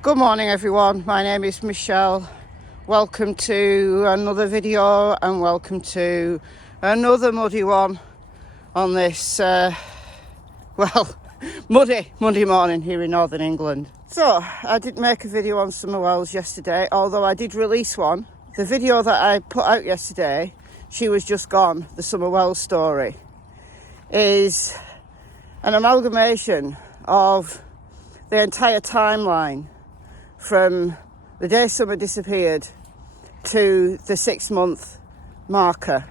Good morning everyone, my name is Michelle. Welcome to another video and welcome to another muddy one on this, muddy Monday morning here in Northern England. So, I didn't make a video on summer wells yesterday, although I did release one. The video that I put out yesterday, She Was Just Gone, the summer wells story, is an amalgamation of the entire timeline from the day summer disappeared to the 6-month marker,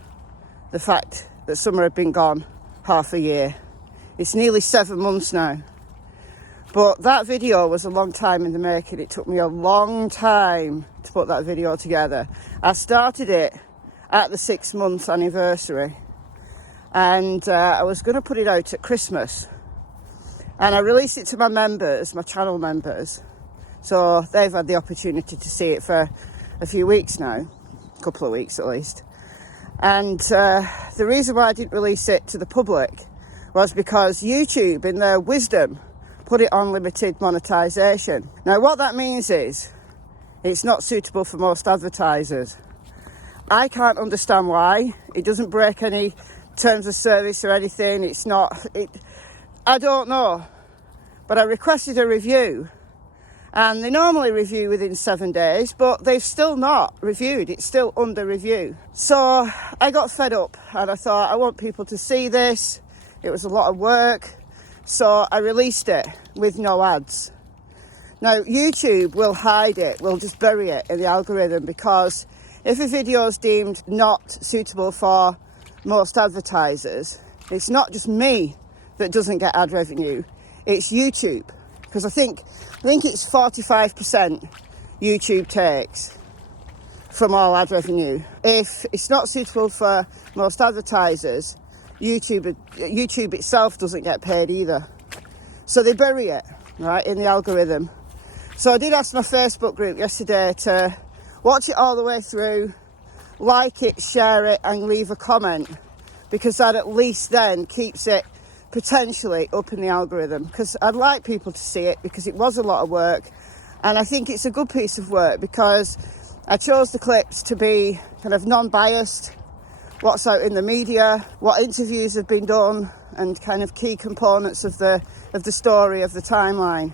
the fact that summer had been gone half a year. It's nearly 7 months now. But that video was a long time in the making. It took me a long time to put that video together. I started it at the 6-month anniversary and I was going to put it out at Christmas. And I released it to my members, my channel members. So they've had the opportunity to see it for a few weeks now, a couple of weeks at least. And the reason why I didn't release it to the public was because YouTube, in their wisdom, put it on limited monetization. Now what that means is it's not suitable for most advertisers. I can't understand why. It doesn't break any terms of service or anything. I don't know. But I requested a review. And they normally review within 7 days, but they've still not reviewed. It's still under review. So I got fed up and I thought, I want people to see this. It was a lot of work. So I released it with no ads. Now, YouTube will hide it, will just bury it in the algorithm, because if a video is deemed not suitable for most advertisers, it's not just me that doesn't get ad revenue, it's YouTube. Because I think it's 45% YouTube takes from all ad revenue. If it's not suitable for most advertisers, YouTube itself doesn't get paid either. So they bury it, right, in the algorithm. So I did ask my Facebook group yesterday to watch it all the way through, like it, share it, and leave a comment, because that at least then keeps it potentially up in the algorithm, because I'd like people to see it, because it was a lot of work, and I think it's a good piece of work because I chose the clips to be kind of non-biased, what's out in the media, what interviews have been done, and kind of key components of the story, of the timeline.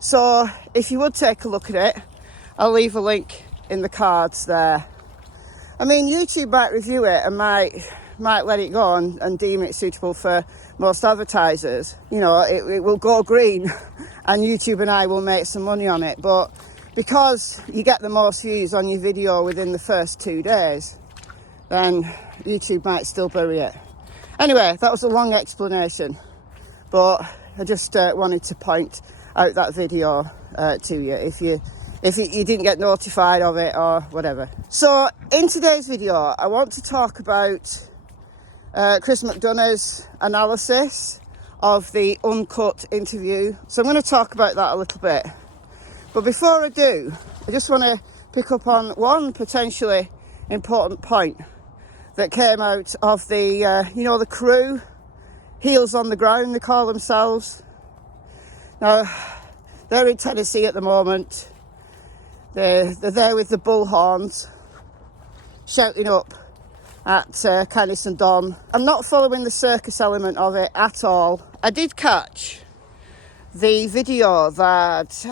So if you would take a look at it, I'll leave a link in the cards there. I mean, YouTube might review it and might let it go and deem it suitable for most advertisers. You know, it will go green and YouTube and I will make some money on it. But because you get the most views on your video within the first 2 days, then YouTube might still bury it. Anyway, that was a long explanation, but I just wanted to point out that video to you if you didn't get notified of it or whatever. So in today's video, I want to talk about Chris McDonough's analysis of the Uncut interview. So I'm going to talk about that a little bit. But before I do, I just want to pick up on one potentially important point that came out of the, the crew, heels on the ground, they call themselves. Now, they're in Tennessee at the moment. They're there with the Bullhorns, shouting up at Candus and Don. I'm not following the circus element of it at all. I did catch the video that,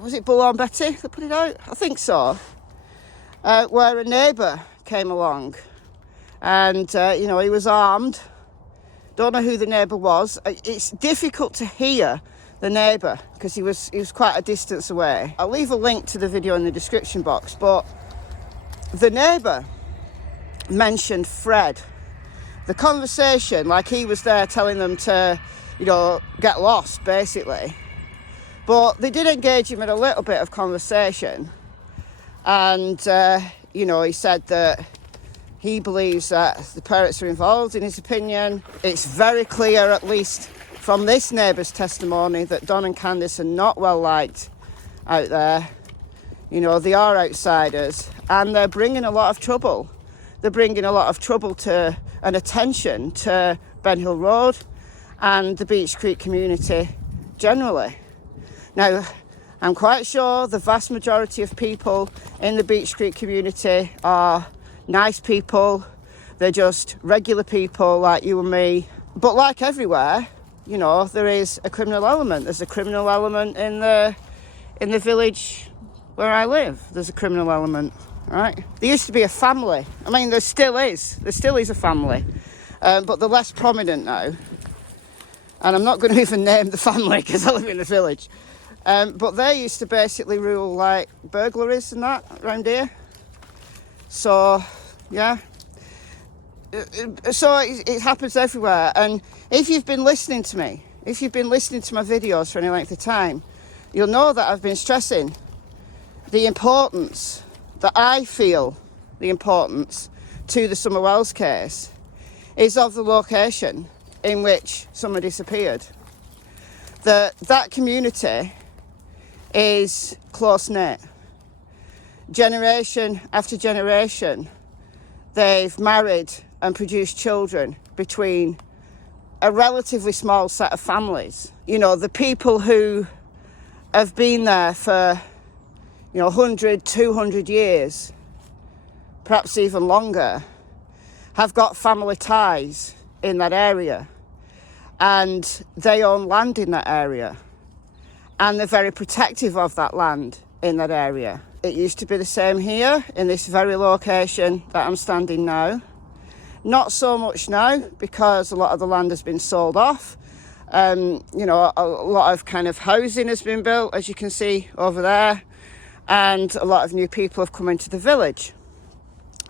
was it Bullhorn Betty that put it out? I think so. Where a neighbour came along and, he was armed. Don't know who the neighbour was. It's difficult to hear the neighbour because he was quite a distance away. I'll leave a link to the video in the description box, but the neighbour mentioned Fred. The conversation, like he was there telling them to, get lost, basically. But they did engage him in a little bit of conversation. And, he said that he believes that the parents are involved, in his opinion. It's very clear, at least from this neighbour's testimony, that Don and Candus are not well liked out there. They are outsiders and they're bringing a lot of trouble. They're bringing a lot of trouble to and attention to Ben Hill Road and the Beech Creek community generally. Now, I'm quite sure the vast majority of people in the Beech Street community are nice people. They're just regular people like you and me. But like everywhere, you know, there is a criminal element. There's a criminal element in the village where I live. There's a criminal element, right? There used to be a family. I mean, there still is. There still is a family. But they're less prominent now. And I'm not going to even name the family because I live in the village. But they used to basically rule like burglaries and that around here. So, yeah. So it happens everywhere. And if you've been listening to me, if you've been listening to my videos for any length of time, you'll know that I've been stressing the importance that I feel the importance to the Summer Wells case is of the location in which Summer disappeared. That community is close-knit. Generation after generation, they've married and produced children between a relatively small set of families. You know, the people who have been there for, 100, 200 years, perhaps even longer, have got family ties in that area, and they own land in that area, and they're very protective of that land in that area. It used to be the same here in this very location that I'm standing now. Not so much now because a lot of the land has been sold off. A lot of kind of housing has been built, as you can see over there, and a lot of new people have come into the village.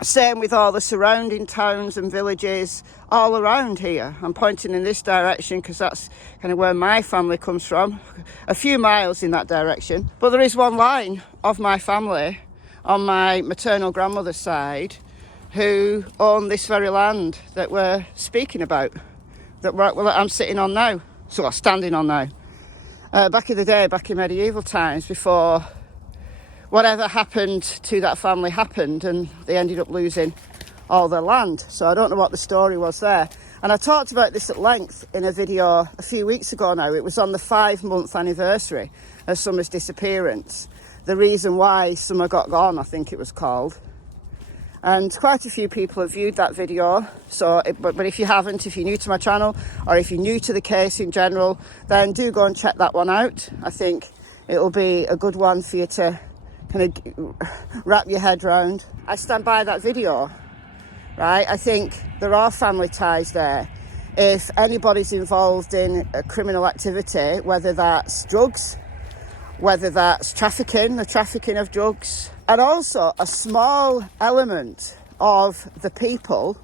Same with all the surrounding towns and villages all around here. I'm pointing in this direction because that's kind of where my family comes from, a few miles in that direction. But there is one line of my family on my maternal grandmother's side who own this very land that we're speaking about, that I'm sitting on now, so I'm standing on now. Back in the day, back in medieval times, before whatever happened to that family happened, and they ended up losing all their land. So I don't know what the story was there. And I talked about this at length in a video a few weeks ago now. It was on the 5-month anniversary of Summer's disappearance. The reason why Summer got gone, I think it was called. And quite a few people have viewed that video. But if you haven't, if you're new to my channel, or if you're new to the case in general, then do go and check that one out. I think it'll be a good one for you to kind of wrap your head round. I stand by that video, right? I think there are family ties there. If anybody's involved in a criminal activity, whether that's drugs, whether that's the trafficking of drugs, and also a small element of the people,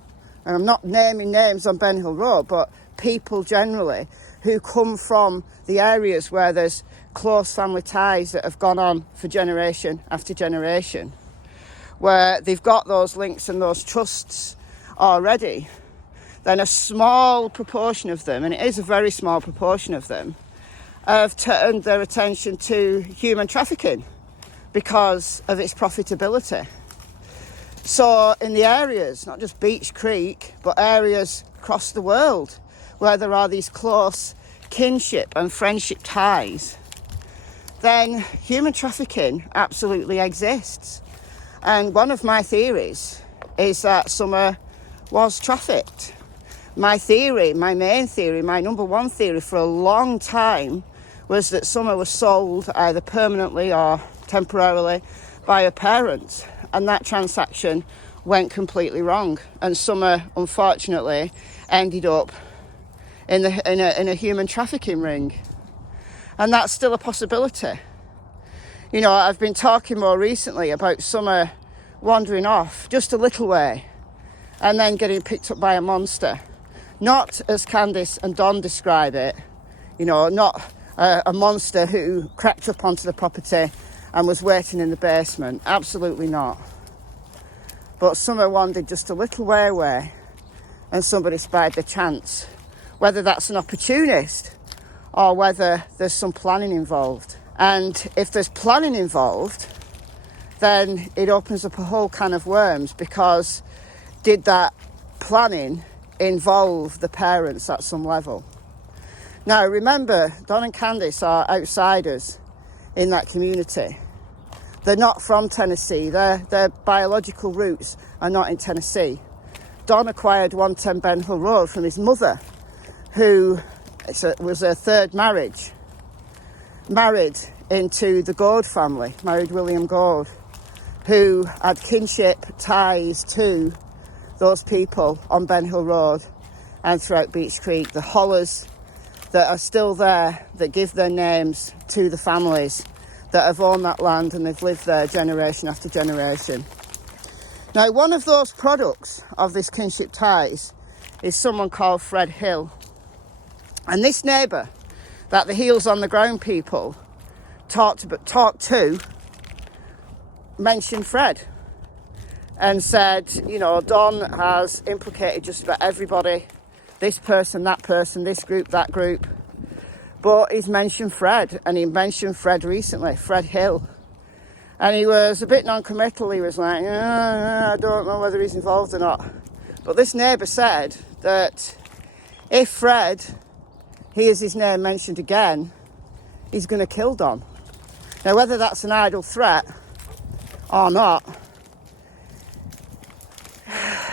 and I'm not naming names on Ben Hill Road, but people generally who come from the areas where there's close family ties that have gone on for generation after generation, where they've got those links and those trusts already, then a small proportion of them, and it is a very small proportion of them, have turned their attention to human trafficking because of its profitability. So in the areas, not just Beech Creek, but areas across the world where there are these close kinship and friendship ties, then human trafficking absolutely exists. And one of my theories is that Summer was trafficked. My main theory, my number one theory for a long time was that Summer was sold either permanently or temporarily by her parents, and that transaction went completely wrong, and Summer unfortunately ended up in a human trafficking ring. And that's still a possibility. You know, I've been talking more recently about Summer wandering off just a little way and then getting picked up by a monster. Not as Candus and Don describe it, not a monster who crept up onto the property and was waiting in the basement. Absolutely not. But Summer wandered just a little way away and somebody spied the chance. Whether that's an opportunist or whether there's some planning involved. And if there's planning involved, then it opens up a whole can of worms, because did that planning involve the parents at some level? Now remember, Don and Candus are outsiders in that community. They're not from Tennessee. Their biological roots are not in Tennessee. Don acquired 110 Ben Hill Road from his mother, who was her third marriage. Married into the Gould family, married William Gould, who had kinship ties to those people on Ben Hill Road and throughout Beech Creek. The Hollers that are still there, that give their names to the families that have owned that land and they've lived there generation after generation. Now, one of those products of this kinship ties is someone called Fred Hill. And this neighbour that the heels on the ground people talked to mentioned Fred and said, you know, Don has implicated just about everybody, this person, this group, that group. But he's mentioned Fred, and he mentioned Fred recently, Fred Hill. And he was a bit non-committal. He was like, I don't know whether he's involved or not. But this neighbour said that if Fred hears his name mentioned again, he's going to kill Don. Now, whether that's an idle threat or not,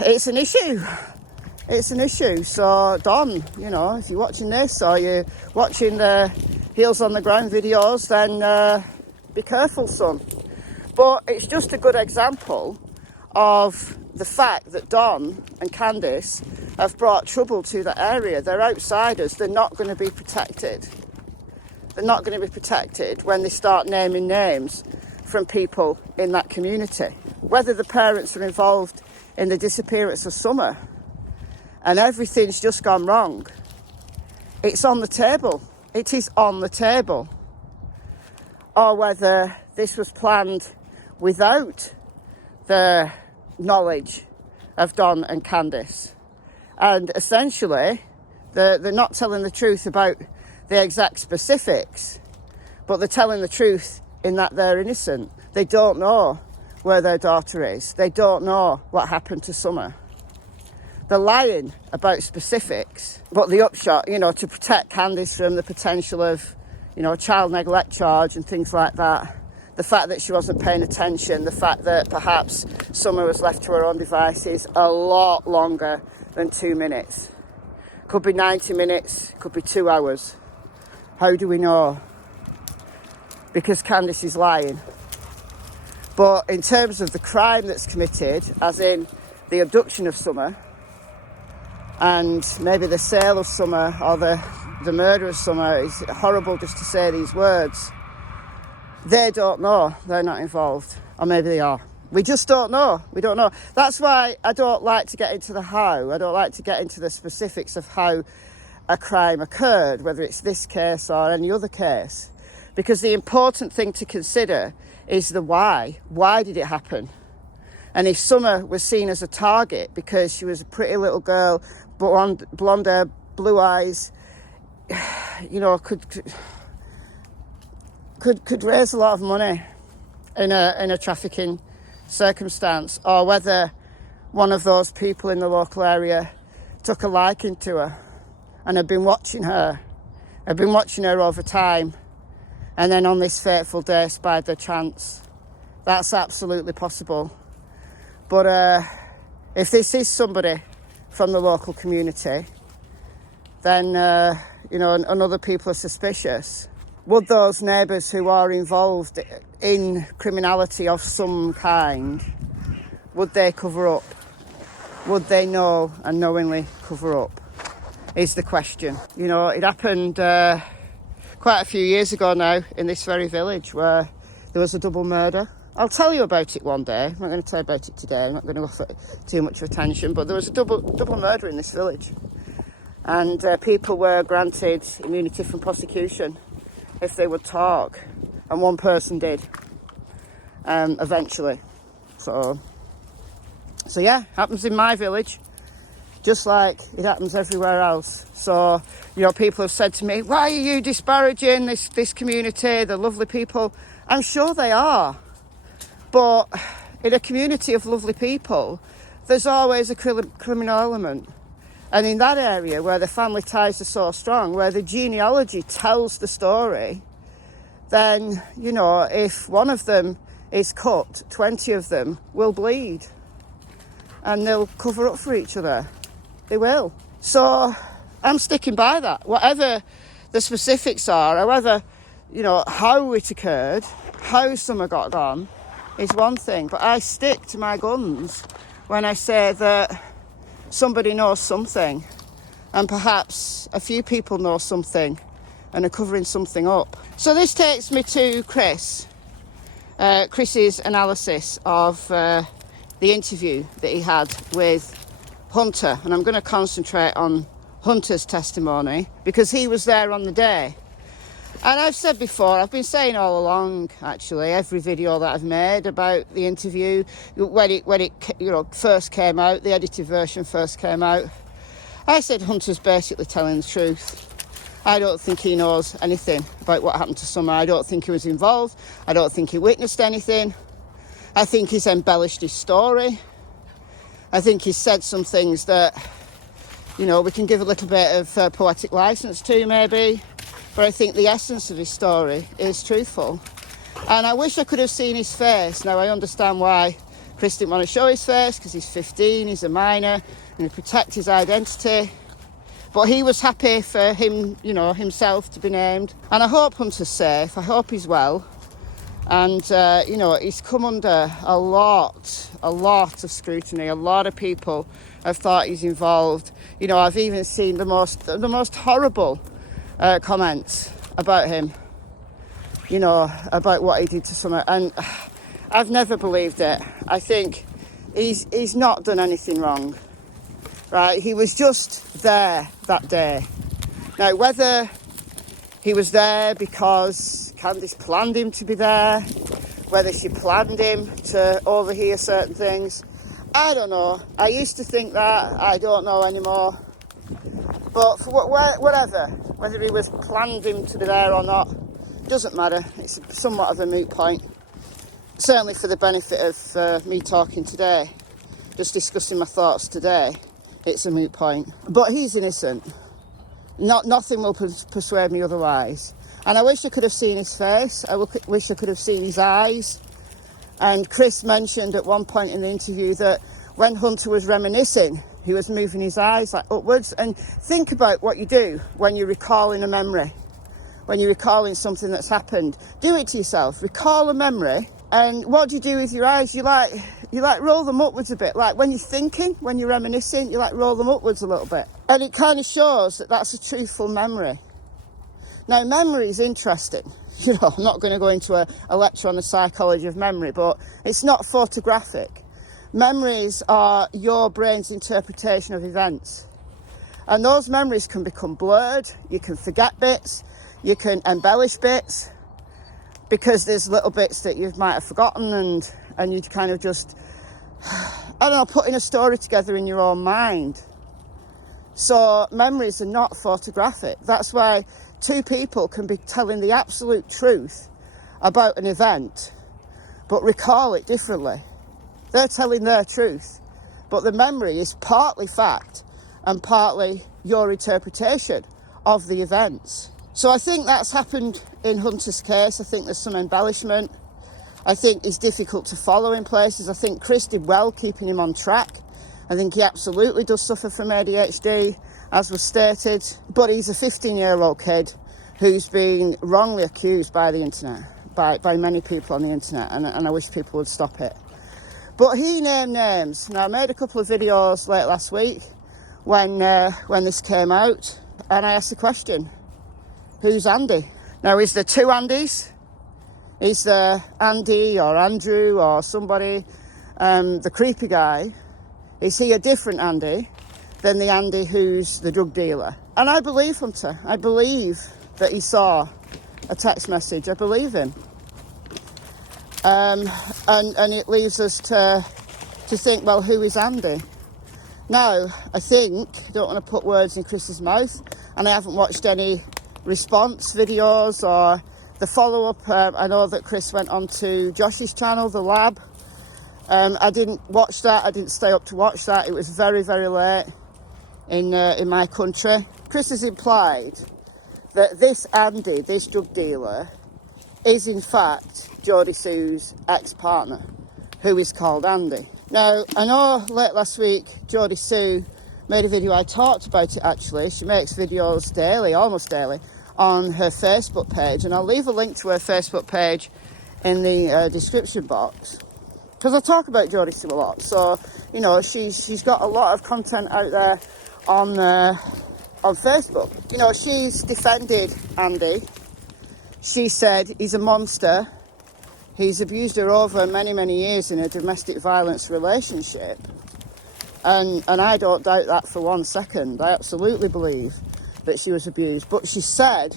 it's an issue. It's an issue. So, Don, you know, if you're watching this or you're watching the Heels on the Ground videos, then be careful, son. But it's just a good example of the fact that Don and Candus have brought trouble to the area. They're outsiders. They're not going to be protected. They're not going to be protected when they start naming names from people in that community. Whether the parents are involved in the disappearance of Summer and everything's just gone wrong, it's on the table. It is on the table. Or whether this was planned without the knowledge of Don and Candus. And essentially, they're not telling the truth about the exact specifics, but they're telling the truth in that they're innocent. They don't know where their daughter is. They don't know what happened to Summer. They're lying about specifics, but the upshot, you know, to protect Candus from the potential of, you know, a child neglect charge and things like that, the fact that she wasn't paying attention, the fact that perhaps Summer was left to her own devices a lot longer than 2 minutes. Could be 90 minutes, could be 2 hours. How do we know? Because Candus is lying. But in terms of the crime that's committed, as in the abduction of Summer, and maybe the sale of Summer or the murder of Summer, is horrible just to say these words. They don't know. They're not involved. Or maybe they are. We just don't know. We don't know. That's why I don't like to get into the how. I don't like to get into the specifics of how a crime occurred, whether it's this case or any other case. Because the important thing to consider is the why. Why did it happen? And if Summer was seen as a target because she was a pretty little girl, blonde hair, blue eyes, you know, could raise a lot of money in a trafficking circumstance, or whether one of those people in the local area took a liking to her and had been watching her over time, and then on this fateful day spied their chance. That's absolutely possible. But if this is somebody from the local community, then you know, and other people are suspicious, would those neighbours who are involved in criminality of some kind, would they cover up? Would they know and knowingly cover up? Is the question. You know, it happened quite a few years ago now in this very village where there was a double murder. I'll tell you about it one day. I'm not going to tell you about it today. I'm not going to offer too much attention. But there was a double murder in this village. And people were granted immunity from prosecution if they would talk. And one person did, eventually. So yeah, happens in my village, just like it happens everywhere else. So, you know, people have said to me, why are you disparaging this community, the lovely people? I'm sure they are. But in a community of lovely people, there's always a criminal element. And in that area where the family ties are so strong, where the genealogy tells the story, then, you know, if one of them is cut, 20 of them will bleed. And they'll cover up for each other. They will. So I'm sticking by that. Whatever the specifics are, however, you know, how it occurred, how Summer got gone is one thing. But I stick to my guns when I say that somebody knows something, and perhaps a few people know something and are covering something up. So this takes me to Chris's analysis of the interview that he had with Hunter, and I'm going to concentrate on Hunter's testimony because he was there on the day. And I've said before, I've been saying all along, actually, every video that I've made about the interview, when it you know, first came out, the edited version first came out, I said Hunter's basically telling the truth. I don't think he knows anything about what happened to Summer. I don't think he was involved. I don't think he witnessed anything. I think he's embellished his story. I think he's said some things that, you know, we can give a little bit of poetic license to, maybe. But I think the essence of his story is truthful. And I wish I could have seen his face. Now, I understand why Chris didn't want to show his face, because he's 15, he's a minor, and he protects his identity. But he was happy for him, you know, himself to be named. And I hope Hunter's safe. I hope he's well. And, you know, he's come under a lot of scrutiny. A lot of people have thought he's involved. You know, I've even seen the most horrible comments about him, you know, about what he did to Summer. And I've never believed it. I think he's not done anything wrong, right? He was just there that day. Now, whether he was there because Candice planned him to be there, whether she planned him to overhear certain things, I don't know. I used to think that. I don't know anymore. But for whatever, whether he was planned him to be there or not, doesn't matter. It's somewhat of a moot point. Certainly for the benefit of me talking today, just discussing my thoughts today, it's a moot point. But he's innocent. Nothing will persuade me otherwise. And I wish I could have seen his face. I wish I could have seen his eyes. And Chris mentioned at one point in the interview that when Hunter was reminiscing, he was moving his eyes like upwards. And think about what you do when you're recalling a memory, when you're recalling something that's happened. Do it to yourself. Recall a memory. And what do you do with your eyes? You like roll them upwards a bit. Like when you're thinking, when you're reminiscing, you like roll them upwards a little bit. And it kind of shows that that's a truthful memory. Now, memory is interesting. You know, I'm not going to go into a lecture on the psychology of memory, but it's not photographic. Memories are your brain's interpretation of events. And those memories can become blurred. You can forget bits. You can embellish bits, because there's little bits that you might have forgotten, and you kind of just, I don't know, putting a story together in your own mind. So memories are not photographic. That's why two people can be telling the absolute truth about an event, but recall it differently. They're telling their truth, but the memory is partly fact and partly your interpretation of the events. So I think that's happened in Hunter's case. I think there's some embellishment. I think it's difficult to follow in places. I think Chris did well keeping him on track. I think he absolutely does suffer from ADHD, as was stated. But he's a 15-year-old kid who's been wrongly accused by the internet, by many people on the internet, and I wish people would stop it. But he named names. Now, I made a couple of videos late last week when this came out, and I asked the question, who's Andy? Now, is there two Andys? Is there Andy or Andrew or somebody, the creepy guy? Is he a different Andy than the Andy who's the drug dealer? And I believe Hunter. I believe that he saw a text message. I believe him. And it leaves us to think, well, who is Andy? Now, I don't want to put words in Chris's mouth, and I haven't watched any response videos or the follow-up. I know that Chris went on to Josh's channel, The Lab. I didn't watch that. I didn't stay up to watch that. It was very, very late in my country. Chris has implied that this Andy, this drug dealer, is in fact Geordie Sue's ex-partner, who is called Andy. Now, I know late last week Geordie Sue made a video. I talked about it actually. She makes videos daily, almost daily, on her Facebook page, and I'll leave a link to her Facebook page in the description box, because I talk about Geordie Sue a lot. So, you know, she's got a lot of content out there on Facebook. You know, she's defended Andy. She said he's a monster. He's abused her over many, many years in a domestic violence relationship. And I don't doubt that for 1 second. I absolutely believe that she was abused. But she said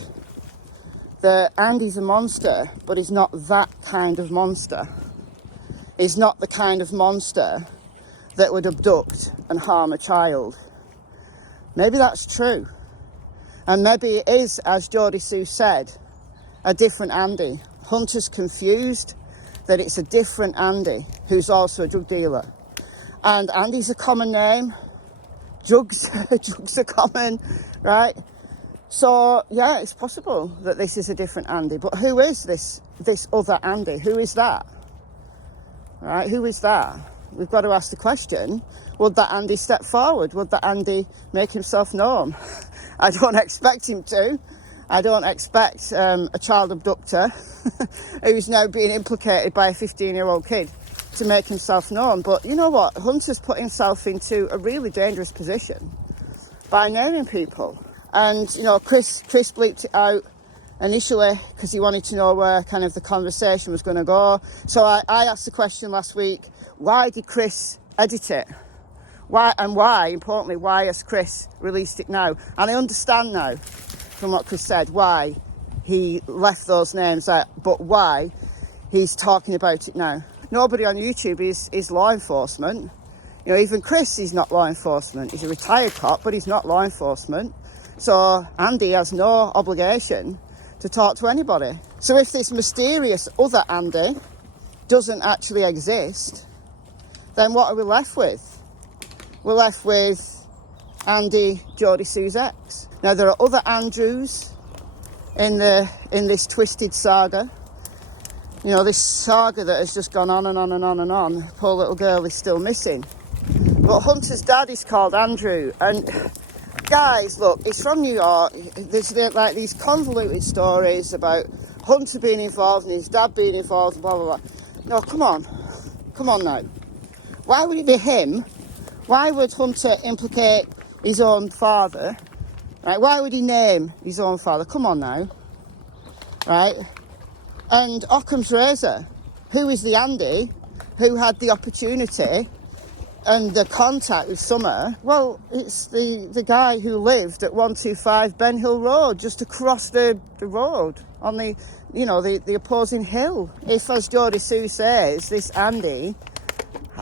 that Andy's a monster, but he's not that kind of monster. He's not the kind of monster that would abduct and harm a child. Maybe that's true. And maybe it is, as Geordie Sue said, a different Andy. Hunter's confused that it's a different Andy who's also a drug dealer. And Andy's a common name. Drugs are common, right? So, yeah, it's possible that this is a different Andy. But who is this other Andy? Who is that? Right, who is that? We've got to ask the question, would that Andy step forward? Would that Andy make himself known? I don't expect him to. I don't expect a child abductor who's now being implicated by a 15-year-old kid to make himself known. But you know what? Hunter's put himself into a really dangerous position by naming people. And, you know, Chris bleeped it out initially because he wanted to know where kind of the conversation was going to go. So I asked the question last week, why did Chris edit it? Importantly, why has Chris released it now? And I understand now from what Chris said why he left those names out, but why he's talking about it now. Nobody on YouTube is law enforcement. You know, even Chris is not law enforcement. He's a retired cop, but he's not law enforcement. So Andy has no obligation to talk to anybody. So if this mysterious other Andy doesn't actually exist, then what are we left with? We're left with Andy, Geordie Sue's ex. Now, there are other Andrews in this twisted saga. You know, this saga that has just gone on and on and on and on. Poor little girl is still missing. But Hunter's dad is called Andrew. And guys, look, it's from New York. There's like these convoluted stories about Hunter being involved and his dad being involved, blah, blah, blah. No, come on. Come on now. Why would it be him? Why would Hunter implicate his own father? Right? Why would he name his own father? Come on now. Right? And Occam's razor, who is the Andy who had the opportunity and the contact with Summer? Well, it's the guy who lived at 125 Ben Hill Road, just across the road on the, you know, the opposing hill. If, as Geordie Sue says, this Andy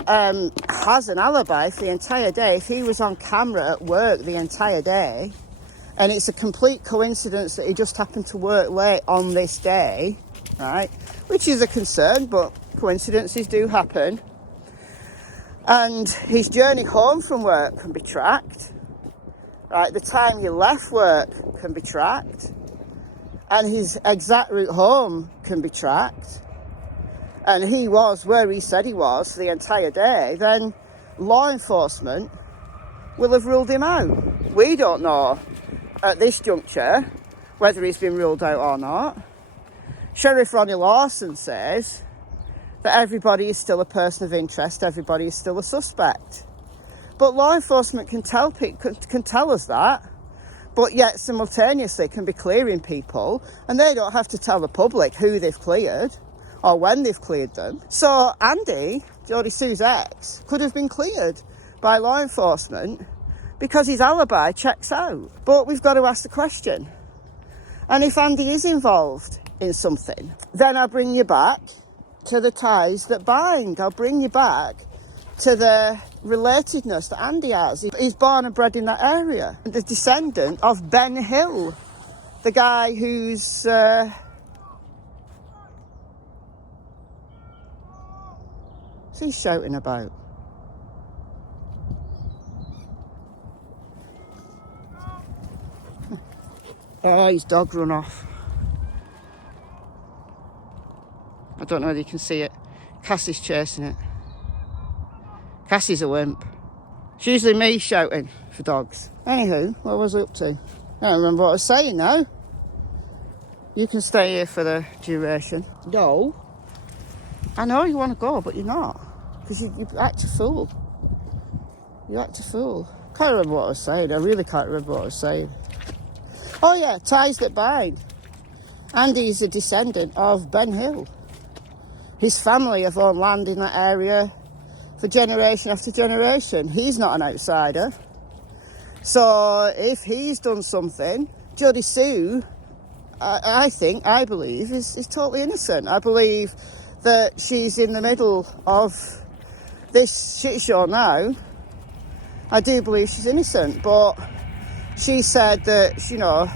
has an alibi for the entire day, if he was on camera at work the entire day, and it's a complete coincidence that he just happened to work late on this day, right, which is a concern, but coincidences do happen, and his journey home from work can be tracked, right, the time he left work can be tracked, and his exact route home can be tracked, and he was where he said he was the entire day, then law enforcement will have ruled him out. We don't know at this juncture whether he's been ruled out or not. Sheriff Ronnie Lawson says that everybody is still a person of interest, everybody is still a suspect. But law enforcement can tell us that, but yet simultaneously can be clearing people, and they don't have to tell the public who they've cleared or when they've cleared them. So Andy, Geordie Sue's ex, could have been cleared by law enforcement because his alibi checks out. But we've got to ask the question. And if Andy is involved in something, then I'll bring you back to the ties that bind. I'll bring you back to the relatedness that Andy has. He's born and bred in that area. The descendant of Ben Hill, the guy who's... what's he shouting about? Oh, his dog run off. I don't know whether you can see it. Cassie's chasing it. Cassie's a wimp. It's usually me shouting for dogs. Anywho, what was I up to? I don't remember what I was saying now. You can stay here for the duration. No. I know you want to go, but you're not. Because you act a fool. You act a fool. Can't remember what I was saying. I really can't remember what I was saying. Oh yeah, ties that bind. Andy's a descendant of Ben Hill. His family have owned land in that area for generation after generation. He's not an outsider. So if he's done something, Jodie Sue, I believe, is totally innocent. I believe that she's in the middle of this shit show now. I do believe she's innocent, but she said that, you know,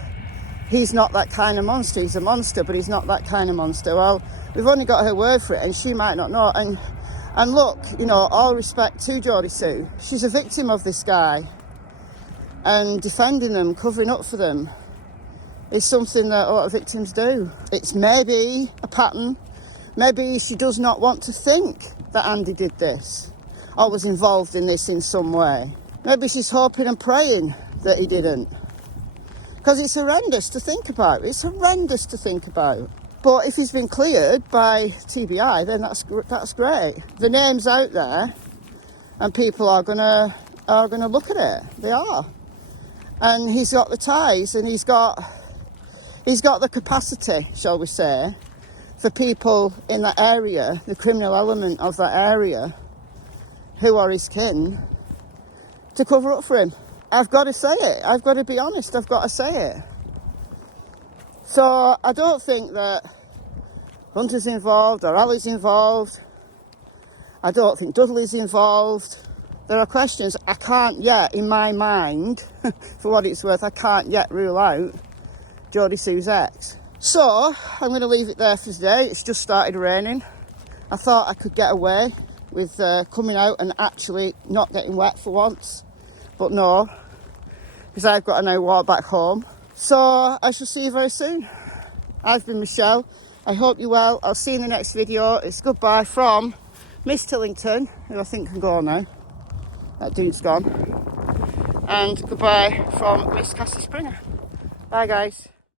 he's not that kind of monster. He's a monster, but he's not that kind of monster. Well, we've only got her word for it, and she might not know. And look, you know, all respect to Jodie Sue. She's a victim of this guy, and defending them, covering up for them, is something that a lot of victims do. It's maybe a pattern. Maybe she does not want to think that Andy did this or was involved in this in some way. Maybe she's hoping and praying that he didn't. Because it's horrendous to think about. It's horrendous to think about. But if he's been cleared by TBI, then that's great. The name's out there, and people are gonna look at it. They are. And he's got the ties, and he's got the capacity, shall we say, for people in that area, the criminal element of that area, who are his kin, to cover up for him. I've got to say it. I've got to be honest. I've got to say it. So I don't think that Hunter's involved or Ali's involved. I don't think Dudley's involved. There are questions I can't yet, in my mind, for what it's worth, I can't yet rule out Jodie Sue's ex. So I'm going to leave it there for today. It's just started raining. I thought I could get away with coming out and actually not getting wet for once. But no, because I've got to now walk back home. So I shall see you very soon. I've been Michelle. I hope you're well. I'll see you in the next video. It's goodbye from Miss Tillington, who I think can go now. That dude's gone. And goodbye from Miss Cassie Springer. Bye guys.